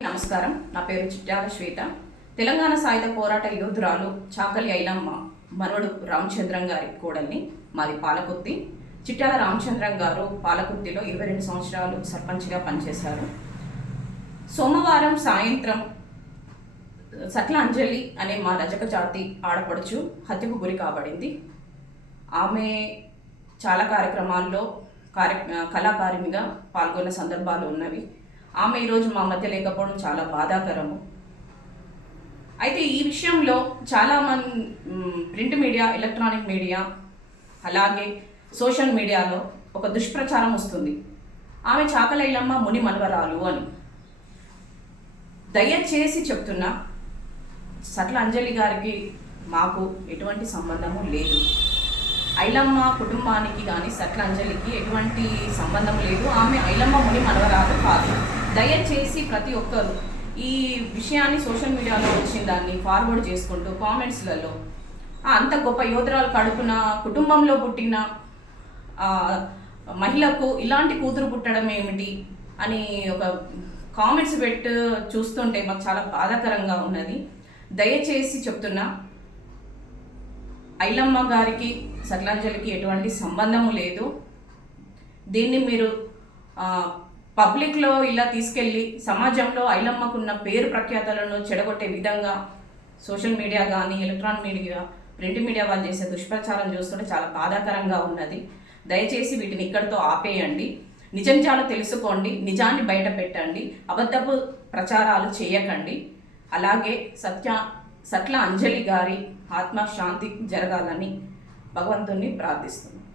నమస్కారం. నా పేరు చిట్యాల శ్వేత. తెలంగాణ సాయుధ పోరాట యోధురాలు చాకలి ఐలమ్మ మనవడు రామచంద్రం గారి కోడల్ని. మాది పాలకుర్తి. చిట్యాల రామచంద్రం గారు పాలకుర్తిలో 22 సంవత్సరాలు సర్పంచ్గా పనిచేశారు. సోమవారం సాయంత్రం సట్ల అంజలి అనే మా రజక జాతి ఆడపడుచు హత్యకు గురి కాబడింది. ఆమె చాలా కార్యక్రమాల్లో కళాకారిణిగా పాల్గొన్న సందర్భాలు ఉన్నవి. ఆమె ఈరోజు మా మధ్య లేకపోవడం చాలా బాధాకరము. అయితే ఈ విషయంలో చాలామంది ప్రింట్ మీడియా, ఎలక్ట్రానిక్ మీడియా, అలాగే సోషల్ మీడియాలో ఒక దుష్ప్రచారం వస్తుంది. ఆమె చాకలి ఐలమ్మ ముని మనవరాలు అని. దయచేసి చెప్తున్నా, సట్ల అంజలి గారికి మాకు ఎటువంటి సంబంధము లేదు. ఐలమ్మ కుటుంబానికి కానీ సట్ల అంజలికి ఎటువంటి సంబంధం లేదు. ఆమె ఐలమ్మ ముని మనవరాలు కాదు. దయచేసి ప్రతి ఒక్కరు ఈ విషయాన్ని సోషల్ మీడియాలో వచ్చిన దాన్ని ఫార్వర్డ్ చేసుకుంటూ కామెంట్స్లలో అంత గొప్ప యోధురాలు కడుపున కుటుంబంలో పుట్టిన మహిళకు ఇలాంటి కూతురు పుట్టడం ఏమిటి అని ఒక కామెంట్స్ చూస్తుంటే మాకు చాలా బాధాకరంగా ఉన్నది. దయచేసి చెప్తున్నా, ఐలమ్మ గారికి సట్లాంజలికి ఎటువంటి సంబంధము లేదు. దీన్ని మీరు పబ్లిక్లో ఇలా తీసుకెళ్ళి సమాజంలో ఐలమ్మకున్న పేరు ప్రఖ్యాతలను చెడగొట్టే విధంగా సోషల్ మీడియా కానీ, ఎలక్ట్రానిక్ మీడియా, ప్రింట్ మీడియా వాళ్ళు చేసే దుష్ప్రచారం చూస్తుంటే చాలా బాధాకరంగా ఉన్నది. దయచేసి వీటిని ఇక్కడితో ఆపేయండి. నిజాలు తెలుసుకోండి, నిజాన్ని బయట పెట్టండి, అబద్ధపు ప్రచారాలు చేయకండి. అలాగే సట్ల అంజలి గారి ఆత్మశాంతి జరగాలని భగవంతుణ్ణి ప్రార్థిస్తున్నాను.